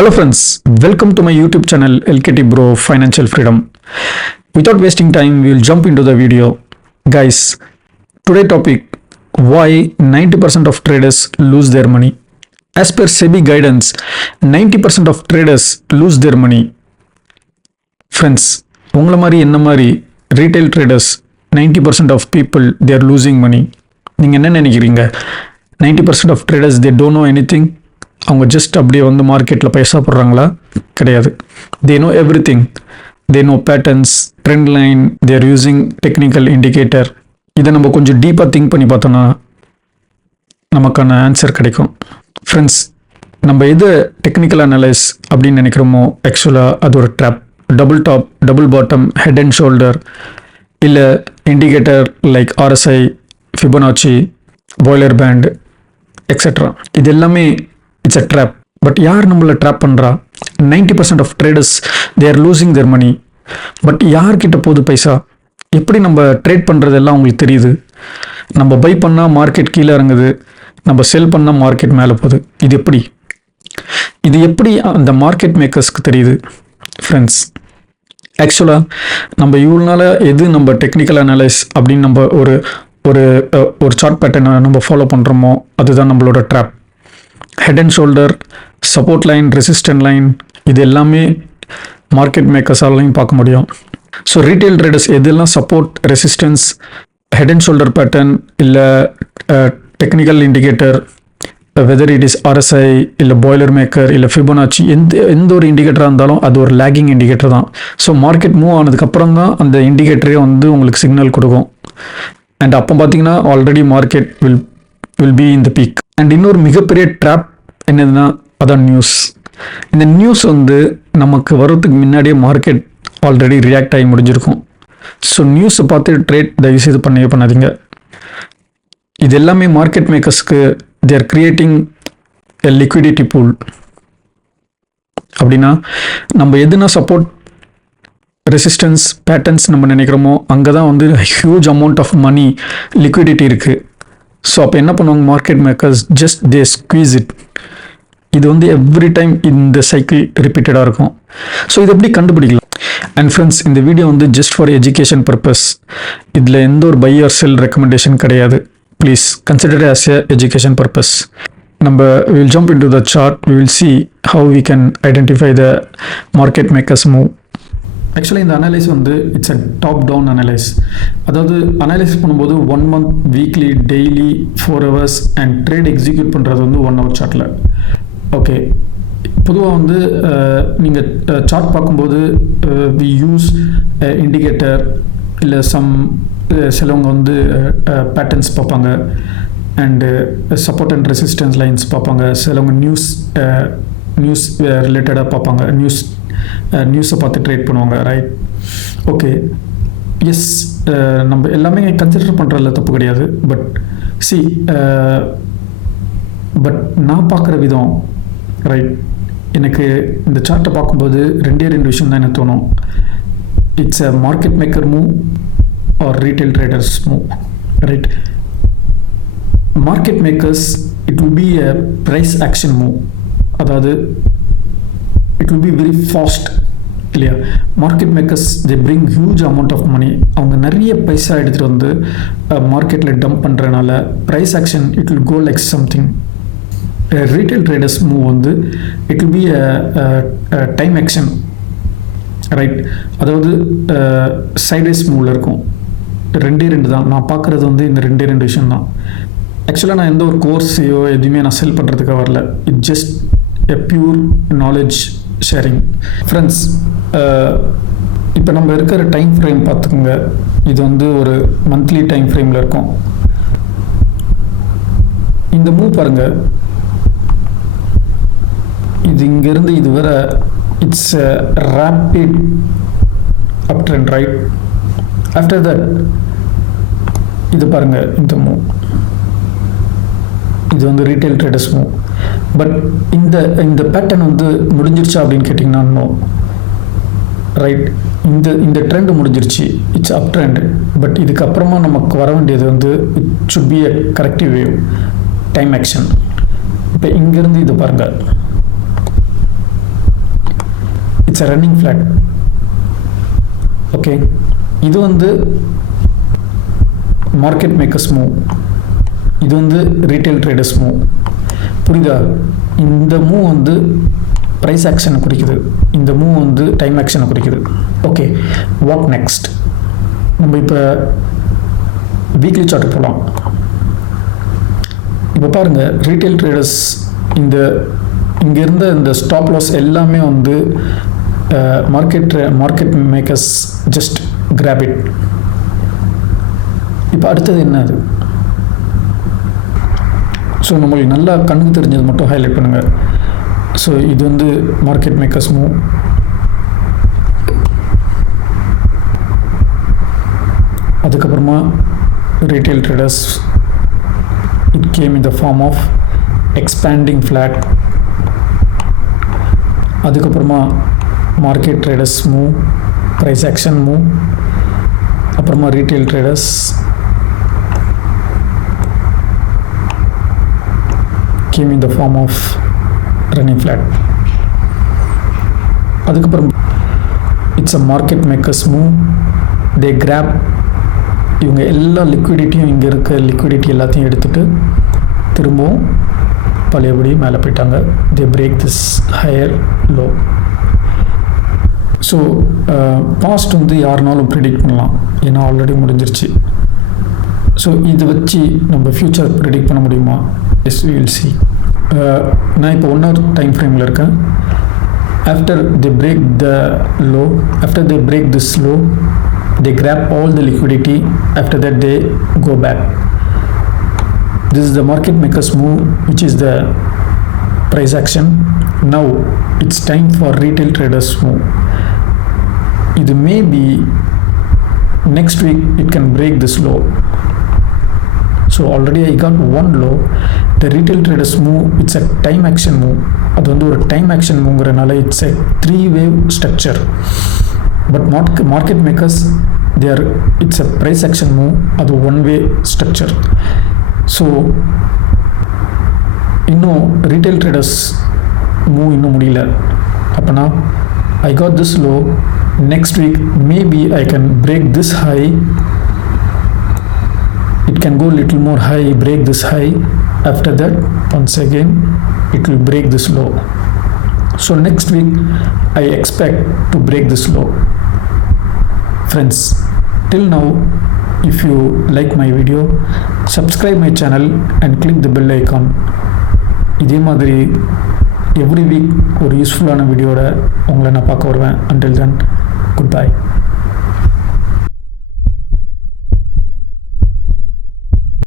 Hello friends, welcome to my YouTube channel LKT Bro Financial Freedom. Without wasting time, we will jump into the video. Guys, today topic, why 90% of traders lose their money. As per SEBI guidance, 90% of traders lose their money. Friends, உங்கள மாதிரி என்ன மாதிரி retail traders 90% of people they are losing money. நீங்க என்ன நினைக்கிறீங்க? 90% of traders they don't know anything. அவங்க just அப்படியே வந்து மார்க்கெட்டில் பைசா போடுறாங்களா? கிடையாது. They know every thing. They know patterns, trend line, there using technical indicator. இதை நம்ம கொஞ்சம் டீப்பாக திங்க் பண்ணி பார்த்தோன்னா நமக்கான ஆன்சர் கிடைக்கும். ஃப்ரெண்ட்ஸ், நம்ம எது டெக்னிக்கல் அனலைஸ் அப்படின்னு நினைக்கிறோமோ ஆக்சுவலாக அது ஒரு trap. Double top, double bottom, head and shoulder, இல்லை இண்டிகேட்டர் லைக் RSI, ஃபிபனாச்சி, பாய்லர் பேண்ட் எக்ஸெட்ரா. இது எல்லாமே இட்ஸ் அ ட்ராப். பட் யார் நம்மளை ட்ராப் பண்ணுறா? 90% of traders they are losing their money. But யார்கிட்ட போகுது பைசா? எப்படி நம்ம ட்ரேட் பண்ணுறதெல்லாம் உங்களுக்கு தெரியுது. நம்ம பை பண்ணால் மார்க்கெட் கீழே இறங்குது, நம்ம செல் பண்ணால் மார்க்கெட் மேலே போகுது. இது எப்படி அந்த மார்க்கெட் மேக்கர்ஸ்க்கு தெரியுது? ஃப்ரெண்ட்ஸ், ஆக்சுவலாக நம்ம இவ்வளோ நாளாக எது நம்ம டெக்னிக்கல் அனலைஸ் அப்படின்னு நம்ம ஒரு ஒரு சார்ட் பேட்டர்னை நம்ம ஃபாலோ பண்ணுறோமோ அதுதான் நம்மளோட trap. Head and shoulder, support line, resistant line, இது எல்லாமே மார்க்கெட் மேக்கர்ஸாலையும் பார்க்க முடியும். ஸோ ரீட்டைல் ட்ரேடர்ஸ் எதெல்லாம் support, resistance, head and shoulder pattern, இல்லை technical indicator, whether it is RSI, இல்லை பாய்லர் மேக்கர், இல்லை ஃபிபனாச்சி, எந்த ஒரு இண்டிகேட்டராக இருந்தாலும் அது ஒரு லேகிங் இண்டிகேட்டர் தான். ஸோ மார்க்கெட் மூவ் ஆனதுக்கப்புறம் தான் அந்த இண்டிகேட்டரே வந்து உங்களுக்கு சிக்னல் கொடுக்கும். அண்ட் அப்போ பார்த்தீங்கன்னா already market will be in the peak. And இன்னொரு மிகப்பெரிய ட்ராப் என்னதுன்னா அதான் நியூஸ். இந்த நியூஸ் வந்து நமக்கு வர்றதுக்கு முன்னாடியே மார்க்கெட் ஆல்ரெடி ரியாக்ட் ஆகி முடிஞ்சிருக்கும். ஸோ நியூஸை பார்த்து ட்ரேட் தயவுசெய்து பண்ணாதீங்க. இது எல்லாமே மார்க்கெட் மேக்கர்ஸ்க்கு they are creating a liquidity pool. அப்படின்னா நம்ம எதுனா சப்போர்ட், ரெசிஸ்டன்ஸ், பேட்டர்ன்ஸ் நம்ம நினைக்கிறோமோ அங்கே தான் வந்து huge amount of money, liquidity இருக்குது. ஸோ அப்போ என்ன பண்ணுவாங்க market makers? Just they squeeze it. இது வந்து எவ்ரி டைம் இந்த சைக்கிள் ரிப்பீட்டடாக இருக்கும். ஸோ இது எப்படி கண்டுபிடிக்கலாம்? அண்ட் ஃப்ரெண்ட்ஸ், இந்த வீடியோ வந்து ஜஸ்ட் ஃபார் எஜுகேஷன் பர்பஸ். இதில் எந்த ஒரு பை ஆர் செல் ரெக்கமெண்டேஷன் கிடையாது. Please consider as a education purpose. நம்ம will jump into the chart. We will see how we can identify the market makers move. ஆக்சுவலாக இந்த analyse வந்து it's a top down analyse. அதாவது analyse பண்ணும்போது 1 month, weekly, daily, 4 hours and trade execute பண்ணுறது வந்து 1 hour சார்ட்டில். Okay, பொதுவாக வந்து நீங்கள் சார்ட் பார்க்கும்போது வி யூஸ் இண்டிகேட்டர், இல்லை சிலவங்க வந்து பேட்டர்ன்ஸ் பார்ப்பாங்க, and support and resistance lines பார்ப்பாங்க, சிலவங்க நியூஸ் ரிலேட்டடாக பார்ப்பாங்க, நியூஸை பார்த்து ட்ரேட் பண்ணுவாங்க, ரைட்? ஓகே, எஸ், நம்ம எல்லாமே கன்சிடர் பண்ணுறதுல தப்பு கிடையாது. பட் நான் பார்க்குற விதம், ரைட், எனக்கு இந்த சார்ட்டை பார்க்கும்போது ரெண்டு விஷயம் தான் எனக்கு தோணும். It's a market maker move or retail traders move, right? Market makers it will be a price action move. அதாவது it will be very fast, இல்லையா? Market makers they bring huge amount of money. அவங்க நிறைய பைசா எடுத்துகிட்டு வந்து மார்க்கெட்டில் dump பண்ணுறதுனால price action it will go like something. Retail traders move வந்து it will be a time action, right? அதாவது சைட்வேஸ் மூவில் இருக்கும். ரெண்டு தான் நான் பார்க்குறது வந்து இந்த ரெண்டு விஷயம் தான். ஆக்சுவலாக நான் எந்த ஒரு கோர்ஸையோ எதுவுமே நான் செல் பண்ணுறதுக்காக வரல. It just a pure knowledge sharing. Friends, இப்போ நம்ம இருக்கிற டைம் ஃப்ரேம் பார்த்துக்கோங்க. இது வந்து ஒரு மந்த்லி டைம் ஃப்ரேமில் இருக்கும். இந்த மூவ் பாருங்கள், இது இங்கேருந்து இது வர it's a rapid up trend, right? After that இது பாருங்கள், இந்த மூவ், இது வந்து ரீட்டைல் ட்ரேடர்ஸ் மூவ். பட் இந்த பேட்டர்ன் வந்து முடிஞ்சிருச்சா அப்படின்னு கேட்டிங்கன்னா நோ, ரைட்? இந்த ட்ரெண்ட் முடிஞ்சிருச்சு, இட்ஸ் அப் ட்ரெண்ட். பட் இதுக்கப்புறமா நமக்கு வர வேண்டியது வந்து it should be a corrective wave, time action. இப்போ இங்கேருந்து இது பாருங்கள், it's a running flat. Okay, இது வந்து மார்க்கெட் மேக்கர்ஸ் மூவ், இது வந்து ரீட்டைல் ட்ரேடர்ஸ் மூவ். புரியுதா? இந்த மூவ் வந்து ப்ரைஸ் ஆக்ஷனை குறிக்குது, இந்த மூவ் வந்து டைம் ஆக்ஷனை குறிக்குது. Okay, what next? நம்ம இப்போ வீக்லி சார்ட் போகலாம். இப்போ பாருங்கள், ரீட்டைல் ட்ரேடர்ஸ் இங்கே இருந்த இந்த ஸ்டாப் லாஸ் எல்லாமே வந்து market makers just graph it. இப்போ அடுத்தது என்ன அது? ஸோ நம்மளுக்கு நல்லா கண்ணுக்கு தெரிஞ்சது மட்டும் ஹைலைட் பண்ணுங்கள். ஸோ இது வந்து மார்க்கெட் மேக்கர்ஸ் மூவ். அதுக்கப்புறமா retail traders, it came in the form of expanding flat. அதுக்கப்புறமா market traders move, price action move. அப்புறமா retail traders, came in the form of running flat. அதுக்கப்புறம் it's a market makers move. They grab, இவங்க எல்லா லிக்விடிட்டியும், இங்கே இருக்க liquidity எல்லாத்தையும் எடுத்துகிட்டு திரும்பவும் பழையபடி மேலே போயிட்டாங்க. They break this higher low. So past வந்து யாருனாலும் ப்ரிடிக்ட் பண்ணலாம், ஏன்னா ஆல்ரெடி முடிஞ்சிருச்சு. ஸோ இதை வச்சு நம்ம ஃப்யூச்சர் ப்ரிடிக்ட் பண்ண முடியுமா? Yes, we will see. நான் இப்போ 1 hour டைம் ஃப்ரேமில் இருக்கேன். After they break the low, after they break this low, they grab all the liquidity. After that they go back. This is the market makers move, which is the price action. Now it's time for retail traders move. It may be next week it can break this low. So already I got one low. The retail traders move, it's a time action move. அது வந்து ஒரு time action மூவ்ங்கிறனால it's a 3-wave structure. But market makers, it's a price action move, அது 1-way structure. So இன்னும் retail traders move இன்னும் முடியல. அப்பனா I got this low, next week maybe I can break this high, it can go little more high, break this high. After that once again it will break this low. So next week I expect to break this low. Friends, till now, if you like my video, subscribe my channel and click the bell icon. இதே மாதிரி every week ஒரு யூஸ்ஃபுல்லான வீடியோட உங்களை நான் பார்க்க வருவேன். Until then, goodbye.